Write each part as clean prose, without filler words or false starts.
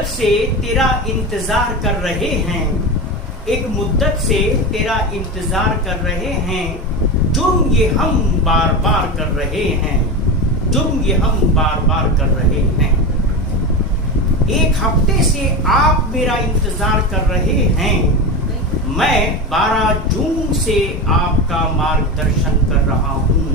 मुद्दत से तेरा इंतजार कर रहे हैं, एक मुद्दत से तेरा इंतजार कर रहे हैं, जुर्म ये हम बार बार कर रहे हैं, जुर्म ये हम बार बार कर रहे हैं। एक हफ्ते से आप मेरा इंतजार कर रहे हैं, मैं 12 जून से आपका मार्गदर्शन कर रहा हूं।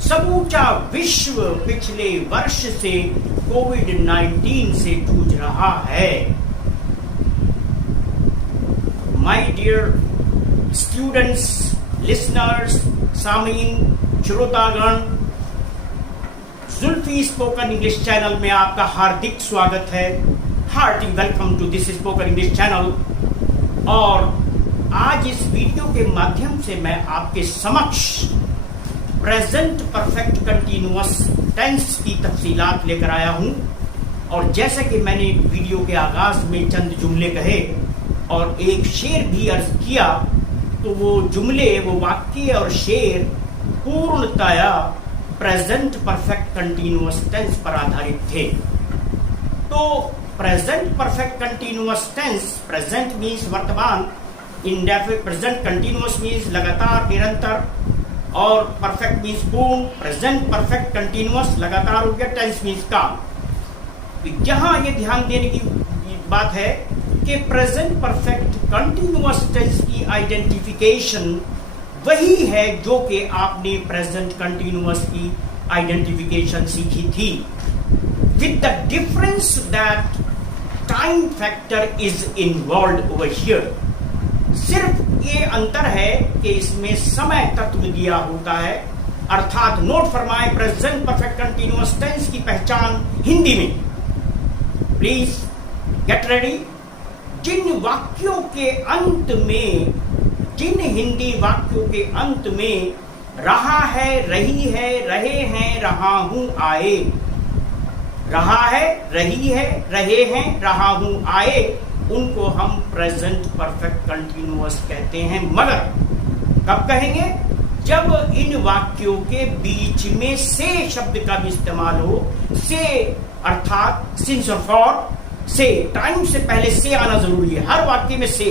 समूचा विश्व पिछले वर्ष से कोविड-19 से जूझ रहा है। माय डियर स्टूडेंट्स, लिसनर्स, सामीन, श्रोतागण, जुल्फी स्पोकन इंग्लिश चैनल में आपका हार्दिक स्वागत है। Hearty welcome to this spoken English channel. और आज इस वीडियो के माध्यम से मैं आपके समक्ष प्रेजेंट परफेक्ट कंटिन्यूअस टेंस की तफसीलात लेकर आया हूं। और जैसा कि मैंने वीडियो के आगाज में चंद जुमले कहे और एक शेर भी अर्ज किया, तो वो जुमले, वो वाक्य और शेर पूर्णतया प्रेजेंट परफेक्ट कंटिन्यूअस टेंस पर आधारित थे। तो present perfect continuous tense, present means वर्तमान, इंडेफिनिट प्रेजेंट कंटिन्यूअस मीन्स लगातार, निरंतर, और परफेक्ट मीन्स पूर्ण। प्रेजेंट परफेक्ट कंटिन्यूअस लगातार हो गया, टेंस मीन्स काम। यहां ये ध्यान देने की बात है कि प्रेजेंट परफेक्ट कंटिन्यूअस टेंस की आइडेंटिफिकेशन वही है जो कि आपने प्रेजेंट कंटिन्यूअस की आइडेंटिफिकेशन सीखी थी, with the difference that time factor is involve over here. सिर्फ ये अंतर है कि इसमें समय तत्व दिया होता है, अर्थात नोट फरमाएं प्रेजेंट परफेक्ट कंटिन्यूअस टेंस की पहचान हिंदी में। Please get ready. जिन वाक्यों के अंत में, जिन हिंदी वाक्यों के अंत में रहा है, रही है, रहे हैं, रहा हूं, आए, रहा है, रही है, रहे हैं, रहा हूं, आए, उनको हम प्रेजेंट परफेक्ट कंटिन्यूअस कहते हैं। मगर कब कहेंगे? जब इन वाक्यों के बीच में से शब्द का भी इस्तेमाल हो। से अर्थात सिंस और फॉर, से टाइम से पहले से आना जरूरी है। हर वाक्य में से,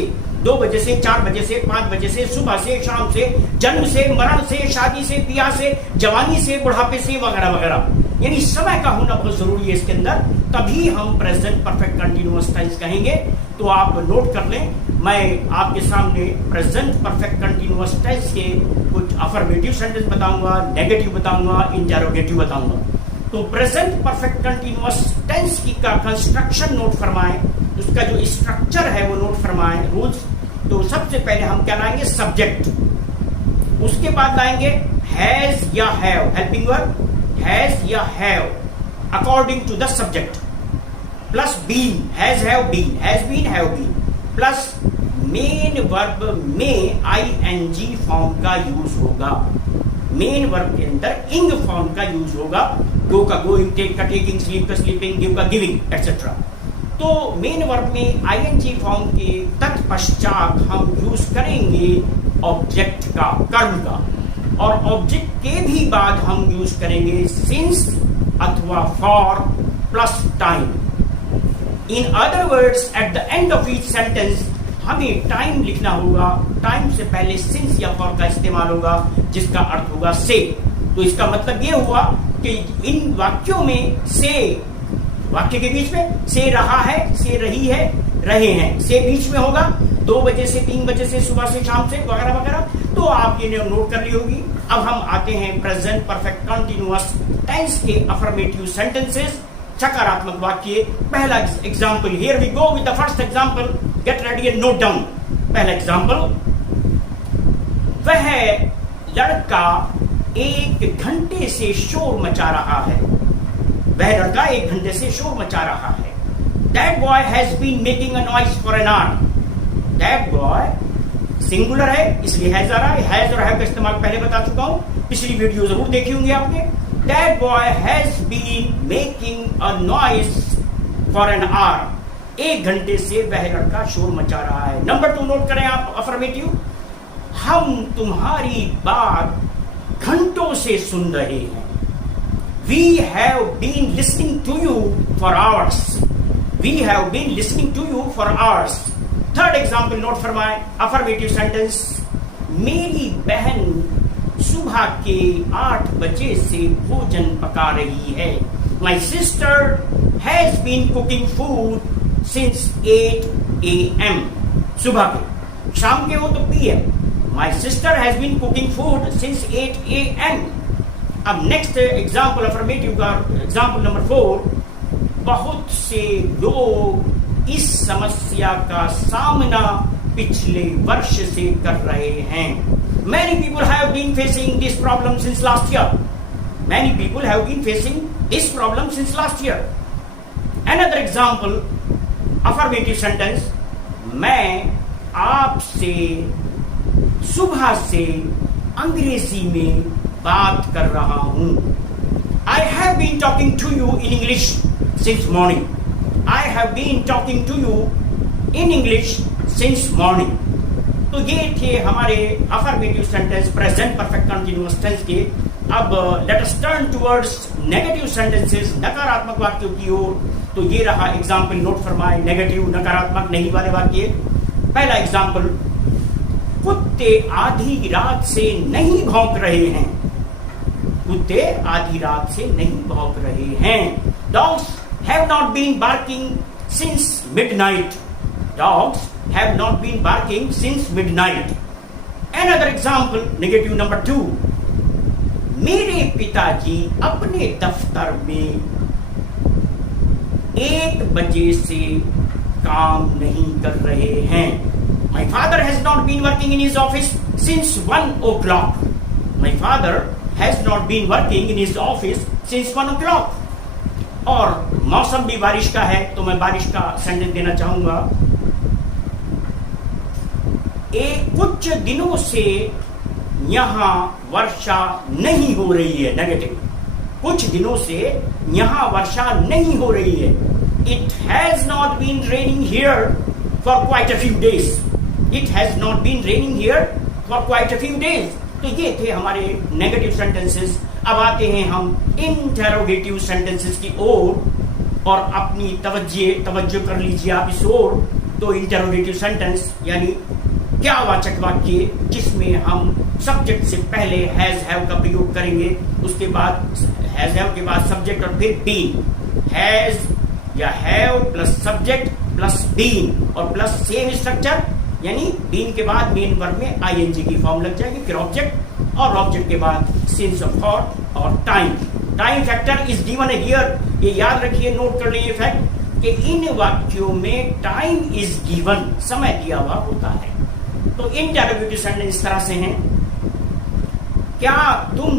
2 बजे से, 4 बजे से, 5 बजे से, सुबह से, शाम से, जन्म से, मरण से, शादी से, ब्याह से, जवानी से, बुढ़ापे से, वगैरह वगैरह, यानी समय का होना बहुत जरूरी है इसके अंदर, तभी हम प्रेजेंट परफेक्ट कंटिन्यूअस टेंस कहेंगे। तो आप नोट कर लें, मैं आपके सामने प्रेजेंट परफेक्ट कंटिन्यूअस टेंस के कुछ अफर्मेटिव सेंटेंस बताऊंगा, नेगेटिव बताऊंगा, इंटरोगेटिव बताऊंगा। तो प्रेजेंट परफेक्ट कंटिन्यूअस टेंस की का कंस्ट्रक्शन नोट फरमाएं, उसका जो स्ट्रक्चर है वो नोट फरमाएं, रूल्स। तो सबसे पहले हम क्या लाएंगे? सब्जेक्ट। उसके बाद लाएंगे हैज या हैव, हेल्पिंग वर्ब, हैज या have according to the subject, plus been, has have been, has been, have been, plus main verb में आईएनजी फॉर्म का यूज होगा। मेन वर्ब के अंदर इंग फॉर्म का यूज होगा। गो का गोइंग, टेक का टेकिंग, स्लीप का स्लीपिंग, गिव का गिविंग, एक्सेट्रा। तो मेन वर्ब में आईएनजी फॉर्म के तत्पश्चात हम यूज करेंगे ऑब्जेक्ट का, कर्म का, और ऑब्जेक्ट के भी बाद हम यूज करेंगे सिंस अथवा for plus time. In other words, at the end of each sentence हमें टाइम लिखना होगा। टाइम से पहले सिंस या फॉर का इस्तेमाल होगा, जिसका अर्थ होगा से। तो इसका मतलब यह हुआ कि इन वाक्यों में से, वाक्य के बीच में से रहा है, से रही है, रहे हैं, से बीच में होगा, 2 बजे से, 3 बजे से, सुबह से, शाम से, वगैरह वगैरह। तो आप ये नोट कर ली होगी। अब हम आते हैं प्रेजेंट परफेक्ट कंटिन्यूअस टेंस के अफर्मेटिव सेंटेंसेस, सकारात्मक वाक्य। पहला example, here we go with the first example, get ready and note down. पहला एग्जांपल, वह लड़का 1 घंटे से शोर मचा रहा है। वह लड़का 1 घंटे से शोर मचा रहा है। That boy has been making a noise for an hour. That boy singular है, इसलिए हैज आ रहा है। हैज और हैव का इस्तेमाल पहले बता चुका हूं, पिछली वीडियो जरूर देखी होंगी आपने। That boy has been making a noise for an hour. 1 घंटे से वह लड़का शोर मचा रहा है। नंबर 2 नोट करें आप, अफर्मेटिव। हम तुम्हारी बात घंटों से सुन रहे हैं। We have been listening to you for hours. We have been listening to you for hours. Third example, note फरमाए affirmative sentence. मेरी बहन सुबह के 8 बजे से भोजन पका रही है. My sister has been cooking food since 8 a.m. सुबह के, शाम के हो तो PM. My sister has been cooking food since 8 a.m. अब नेक्स्ट एग्जाम्पल अफर्मेटिव का एग्जाम्पल नंबर 4. बहुत से लोग इस समस्या का सामना पिछले वर्ष से कर रहे हैं. Many people have been facing this problem since last year. Many people have been facing this problem since last year. Another example, affirmative sentence. मैं आपसे सुबह से अंग्रेजी में बात कर रहा हूं. I have been talking to you in English since morning. I have been talking to you in English since morning. तो ये थे हमारे affirmative sentence present perfect continuous tense के. अब let us turn towards negative sentences, नकारात्मक वाक्यों की ओर. तो ये रहा एग्जाम्पल, नोट फरमाए नेगेटिव नकारात्मक नहीं वाले वाक्य. पहला एग्जाम्पल, कुत्ते आधी रात से नहीं भौंक रहे हैं. कुत्ते आधी रात से नहीं भौंक रहे हैं. Dogs have not been barking since midnight. Dogs have not been barking since midnight. Another example, negative number 2. मेरे पिताजी अपने दफ्तर में 1 बजे से काम नहीं कर रहे हैं. My father has not been working in his office since 1 o'clock. My father has not been working in his office since 1 o'clock. और मौसम भी बारिश का है तो मैं बारिश का सेंटेंस देना चाहूंगा. कुछ दिनों से यहां वर्षा नहीं हो रही है. नेगेटिव, कुछ दिनों से यहां वर्षा नहीं हो रही है. It has not been raining here for quite a few days. It has not been raining here for quite a few days. तो ये थे हमारे नेगेटिव सेंटेंसेस. अब आते हैं हम इंटरोगेटिव सेंटेंसेस की ओर, और अपनी तवज्जो कर लीजिए आप इस ओर. तो इंटरोगेटिव सेंटेंस यानी क्या वाचक वाक्य जिसमें हम सब्जेक्ट से पहले हैज हैव का प्रयोग करेंगे, उसके बाद हैज हैव के बाद सब्जेक्ट और फिर बीन. हैज या have plus subject plus been और प्लस सेम स्ट्रक्चर, यानी बीन के बाद मेन वर्ब में आईएनजी की फॉर्म लग जाएगी. फिर ऑब्जेक्ट और ऑब्जेक्ट के बाद सेंस ऑफ थॉट और time. Time factor is given here. ये याद रखिए, नोट कर लीजिए फैक्ट कि इन वाक्यों में टाइम इज गिवन, समय दिया हुआ होता है. तो इंटरोगेटिव सेंटेंस इस तरह से हैं. क्या तुम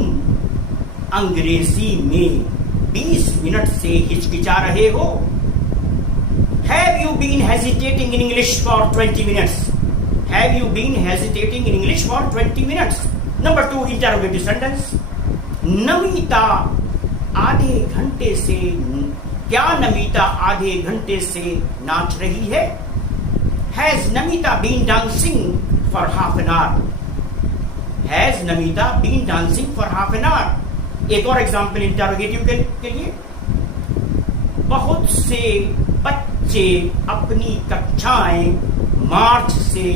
अंग्रेजी में 20 मिनट से हिचकिचा रहे हो? Have you been hesitating in English for 20 minutes? Have you been hesitating in English for 20 minutes? Number 2, interrogative sentence. Namita आधे घंटे से, क्या नमिता आधे घंटे से नाच रही है? Has Namita been dancing for half an hour? Has Namita been dancing for half an hour? एक और एग्जाम्पल इंटरोगेटिव के लिए. बहुत से बच्चे अपनी कक्षाएं मार्च से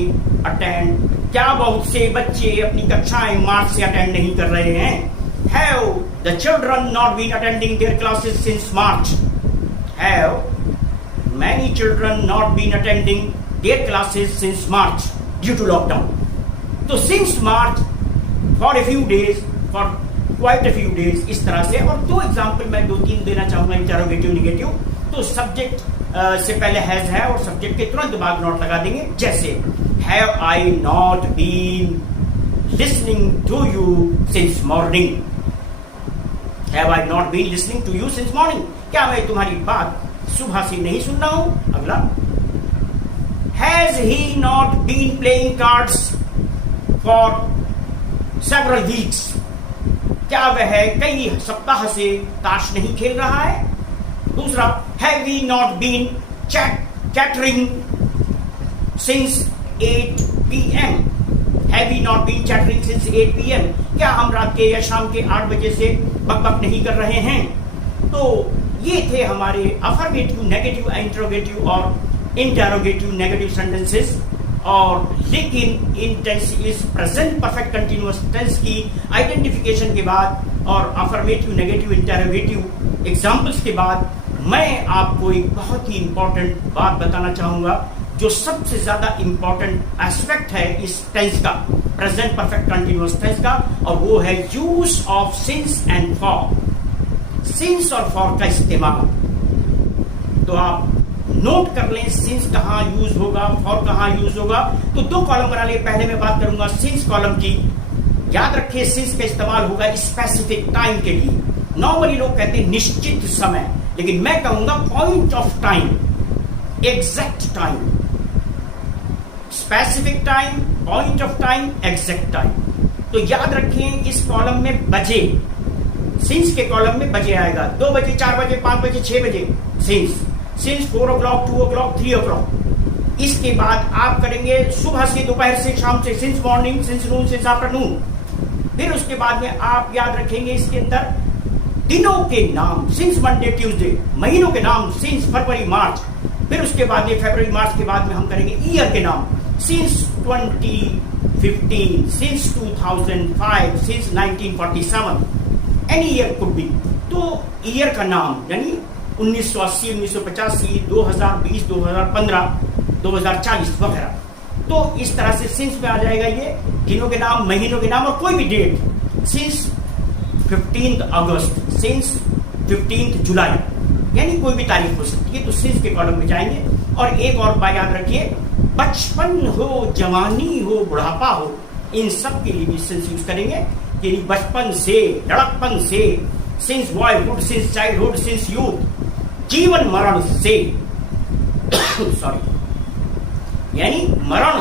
अटेंड, क्या बहुत से बच्चे अपनी कक्षाएं मार्च से अटेंड नहीं कर रहे हैं? Have the children not been attending their classes since March? Have many children not been attending their classes since March due to lockdown? तो since March, for a few days, for quite a few days, इस तरह से. और 2 example मैं 2-3 देना चाहूंगा interrogative negative. तो subject से पहले हैज है और सब्जेक्ट के तुरंत बाद नॉट लगा देंगे. जैसे have I not been listening to you since morning. Have I not been listening to you since morning, क्या मैं तुम्हारी बात सुबह से नहीं सुन रहा हूं? अगला, has he not been playing cards for several weeks, क्या वह कई सप्ताह से ताश नहीं खेल रहा है? दूसरा, have we not been chattering since 8 PM? Have we not been chattering since 8 PM, क्या हम रात के या शाम के 8 बजे से बकबक नहीं कर रहे हैं? तो ये थे हमारे अफर्मेटिव, नेगेटिव, इंटरोगेटिव और इंटरोगेटिव नेगेटिव सेंटेंसेस। और लेकिन इन टेंस इस प्रेजेंट परफेक्ट कंटिन्यूअस टेंस की आइडेंटिफिकेशन के बाद और अफर्मेटिव, नेगेटिव, इंटरोगेटिव एग्जांपल्स के बाद मैं आपको एक बहुत ही इंपॉर्टेंट बात बताना चाहूंगा, जो सबसे ज्यादा इंपॉर्टेंट एस्पेक्ट है इस टेंस का, प्रेजेंट परफेक्ट कंटिन्यूअस टेंस का, और वो है use of since and for. Since और फॉर का इस्तेमाल। तो आप नोट कर लें सिंस कहां यूज होगा, फॉर कहां यूज होगा। तो दो कॉलम बना लिए। पहले मैं बात करूंगा सिंस कॉलम की। याद रखिए सिंस का इस्तेमाल होगा स्पेसिफिक टाइम के लिए। नॉर्मली लोग कहते हैं निश्चित समय, लेकिन मैं कहूंगा point of time, exact time. Specific time, point of time, exact time. तो याद रखें इस कॉलम में बजे, सिंस के कॉलम में बजे आएगा। 2 बजे, 4 बजे, 5 बजे, 6 बजे since. Since 4 o'clock, 2 o'clock, 3 o'clock। इसके बाद आप करेंगे सुबह से, दोपहर से, शाम से, सिंस मॉर्निंग, सिंस नून, सिंस आफ्टरनून। फिर उसके बाद में आप याद रखेंगे इसके अंदर दिनों के नाम, सिंस मंडे, ट्यूसडे। महीनों के नाम, सिंस फरवरी, मार्च। फिर उसके बाद में फरवरी, मार्च के बाद में हम करेंगे ईयर के नाम, since 2015, since 2005, since 1947। Any year could be. तो ईयर का नाम यानी 1980, 1985, 2020, 2015, 2040 वगैरह। तो इस तरह से सिंस में आ जाएगा ये दिनों के नाम, महीनों के नाम और कोई भी डेट। सिंस 15 अगस्त, सिंस 15 जुलाई, यानी कोई भी तारीख हो सकती है। तो सिंस के कॉलम में जाएंगे। और एक और बात याद रखिए, बचपन हो, जवानी हो, बुढ़ापा हो, इन सब के लिए भी सिंस यूज करेंगे। यानी बचपन से, लड़कपन से, since boyhood, since childhood, since youth, जीवन मरण से सॉरी, यानी मरण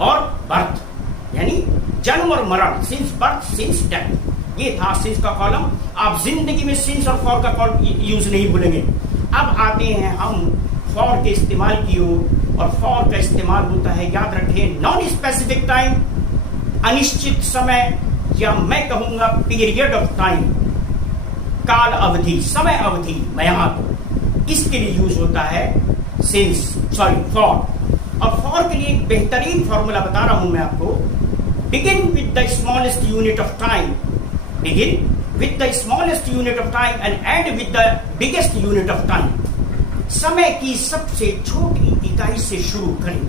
और बर्थ, यानी जन्म और मरण, सिंस बर्थ, सिंस डेथ। ये था सिंस का कॉलम। आप जिंदगी में सिंस और फॉर का यूज नहीं भूलेंगे। अब आते हैं हम फॉर के इस्तेमाल की ओर। और फॉर का इस्तेमाल होता है, याद रखें, नॉन स्पेसिफिक टाइम, अनिश्चित समय, या मैं कहूंगा पीरियड ऑफ टाइम, काल अवधि, समय अवधि, म्याद। इसके लिए यूज होता है सिंस, सॉरी, फॉर। और फॉर के लिए एक बेहतरीन फॉर्मूला बता रहा हूं मैं आपको। Begin with the smallest unit of time, begin with the smallest unit of time and end with the biggest unit of time। समय की सबसे छोटी इकाई से शुरू करें।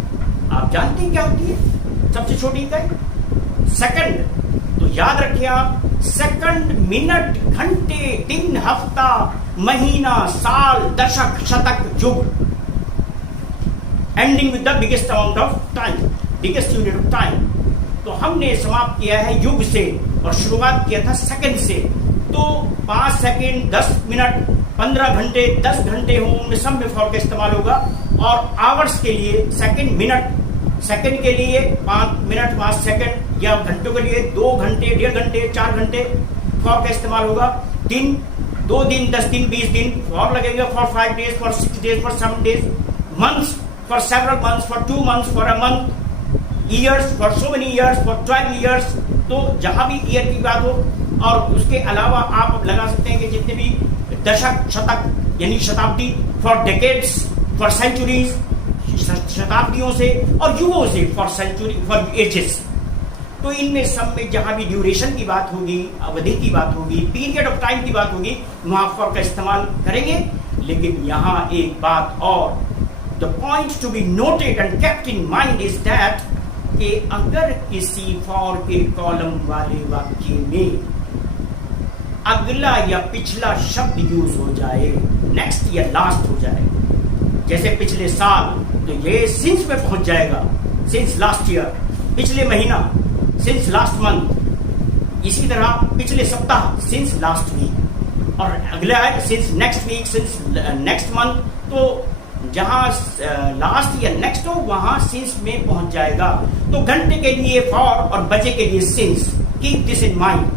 आप जानते हैं क्या होती है सबसे छोटी इकाई? सेकंड। तो याद रखिए आप, सेकंड, मिनट, घंटे, दिन, हफ्ता, महीना, साल, दशक, शतक, युग। Ending with the biggest amount of time, biggest unit of time. तो हमने समाप्त किया है युग से और शुरुआत किया था सेकंड से। तो 5 सेकंड, 10 मिनट, 15 घंटे, 10 घंटे हो, उनमें सब में फॉर का इस्तेमाल होगा। और आवर्स के लिए सेकंड, मिनट, सेकंड के लिए 5 मिनट 5 सेकंड, या घंटों के लिए 2 घंटे, 1.5 घंटे, 4 घंटे फॉर का इस्तेमाल होगा। दिन, 2 दिन, 10 दिन, 20 दिन फॉर लगेगा। For 5 days, for 6 days, for 7 days, months, for several months, for 2 months, for a month, years, for so many years, for 12 years। तो जहां भी ईयर की बात हो, और उसके अलावा आप लगा सकते हैं कि जितने भी दशक, शतक यानी शताब्दी, फॉर डेकेड्स, फॉर सेंचुरीज, शताब्दियों से, और युगों से, फॉर सेंचुरी, फॉर एजेस। तो इनमें सब में जहां भी ड्यूरेशन की बात होगी, अवधि की बात होगी, पीरियड ऑफ टाइम की बात होगी, वहां फॉर का इस्तेमाल करेंगे। लेकिन यहां एक बात और, the point to be noted and kept in mind is that कि अगर किसी फॉर के कॉलम वाले वाक्य में अगला या पिछला शब्द यूज हो जाए, नेक्स्ट या लास्ट हो जाए, जैसे पिछले साल, तो ये सिंस में पहुंच जाएगा, सिंस लास्ट ईयर। पिछले महीना, सिंस लास्ट मंथ। इसी तरह पिछले सप्ताह, सिंस लास्ट वीक। और अगला है since next week, since next month. तो जहां लास्ट या नेक्स्ट हो वहां सिंस में पहुंच जाएगा। तो घंटे के लिए फॉर और बजे के लिए since. Keep this in mind.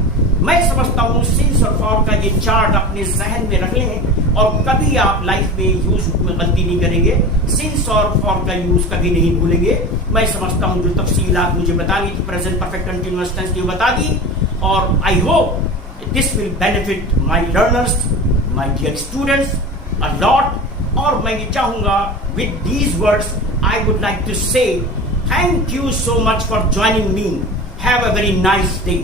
मैं समझता हूं सिंस और फॉर का ये चार्ट अपने जहन में रख लें और कभी आप लाइफ में यूज में गलती नहीं करेंगे। सिंस और फॉर का यूज कभी नहीं भूलेंगे। मैं समझता हूं जो तफसीलात मुझे बतानी थी प्रेजेंट परफेक्ट कंटिन्यूअस टेंस की बता दी, और I hope this will benefit my learners my dear students a lot, और मैं ये चाहूंगा with these words I would like to say thank you so much for joining me. Have a very nice day.